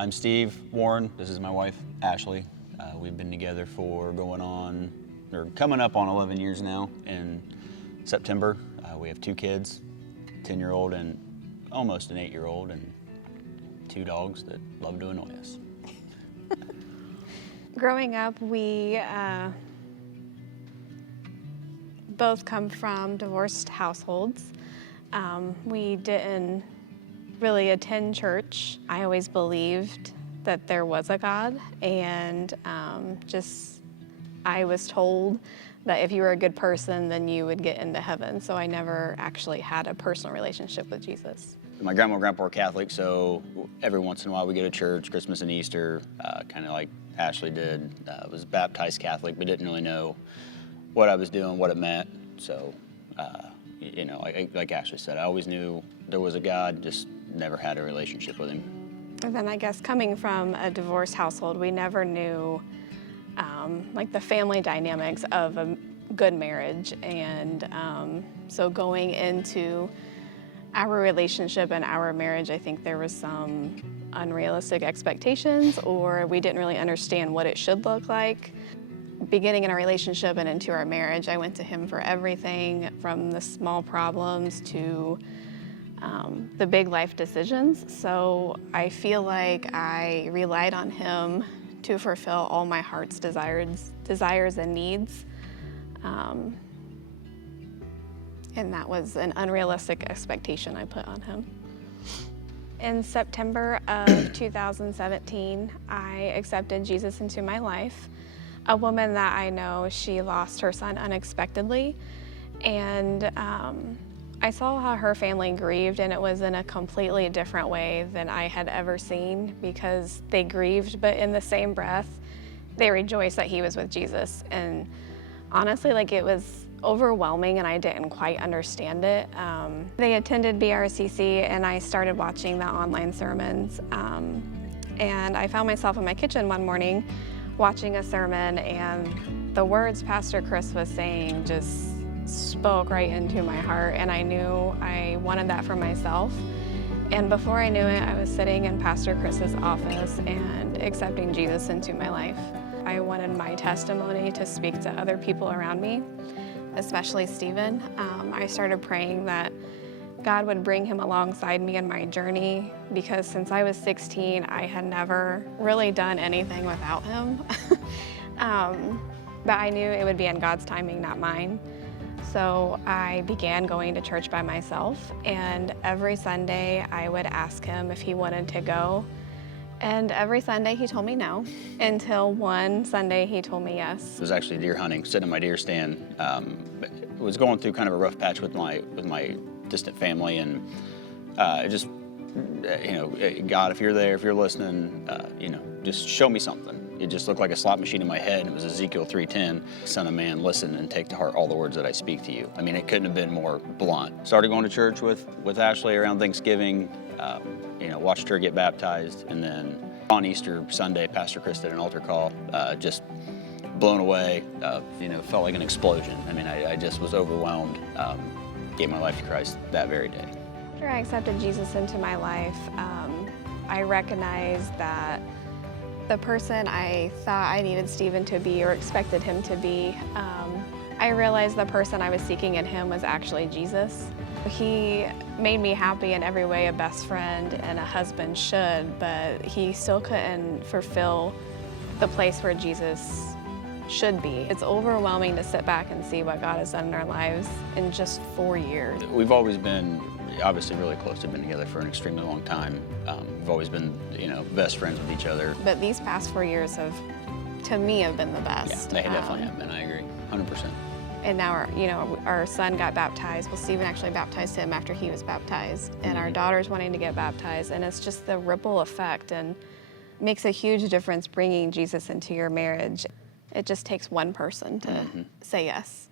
I'm Steve Warren. This is my wife, Ashley. We've been together for coming up on 11 years now. In September, we have 2 kids, 10-year-old and almost an 8-year-old, and 2 dogs that love to annoy us. Growing up, we both come from divorced households. We didn't really attend church. I always believed that there was a God, and I was told that if you were a good person, then you would get into heaven. So I never actually had a personal relationship with Jesus. My grandma and grandpa are Catholic, so every once in a while we go to church, Christmas and Easter, kind of like Ashley did. Was baptized Catholic, but didn't really know what I was doing, what it meant. So, like Ashley said, I always knew there was a God, just never had a relationship with him. And then I guess coming from a divorced household, we never knew like the family dynamics of a good marriage. And so going into our relationship and our marriage, I think there was some unrealistic expectations, or we didn't really understand what it should look like. Beginning in our relationship and into our marriage, I went to him for everything from the small problems to the big life decisions. So I feel like I relied on him to fulfill all my heart's desires and needs. And that was an unrealistic expectation I put on him. In September of 2017, I accepted Jesus into my life. A woman that I know, she lost her son unexpectedly, and I saw how her family grieved, and it was in a completely different way than I had ever seen, because they grieved, but in the same breath, they rejoiced that he was with Jesus. And honestly, it was overwhelming, and I didn't quite understand it. They attended BRCC, and I started watching the online sermons, and I found myself in my kitchen one morning watching a sermon, and the words Pastor Kris was saying just spoke right into my heart, and I knew I wanted that for myself. And before I knew it, I was sitting in Pastor Kris's office and accepting Jesus into my life. I wanted my testimony to speak to other people around me, especially Stephen. I started praying that God would bring him alongside me in my journey, because since I was 16, I had never really done anything without him. But I knew it would be in God's timing, not mine. So I began going to church by myself, and every Sunday I would ask him if he wanted to go. And every Sunday he told me no, until one Sunday he told me yes. It was actually deer hunting, sitting in my deer stand. Was going through kind of a rough patch with my distant family, and God, if you're there, if you're listening, just show me something. It just looked like a slot machine in my head, and it was Ezekiel 3:10, Son of man, listen and take to heart all the words that I speak to you. I mean, it couldn't have been more blunt. Started going to church with Ashley around Thanksgiving, watched her get baptized, and then on Easter Sunday, Pastor Kris did an altar call, just blown away, felt like an explosion. I mean, I just was overwhelmed, gave my life to Christ that very day. After I accepted Jesus into my life, I recognized that the person I thought I needed Stephen to be or expected him to be, I realized the person I was seeking in him was actually Jesus. He made me happy in every way a best friend and a husband should, but he still couldn't fulfill the place where Jesus should be. It's overwhelming to sit back and see what God has done in our lives in just 4 years. We've always been obviously really close. We've been together for an extremely long time. We've always been, best friends with each other. But these past 4 years to me, have been the best. Yeah, they definitely have been, I agree, 100%. And now our son got baptized. Well, Stephen actually baptized him after he was baptized. And our daughter's wanting to get baptized. And it's just the ripple effect, and makes a huge difference bringing Jesus into your marriage. It just takes one person to say yes.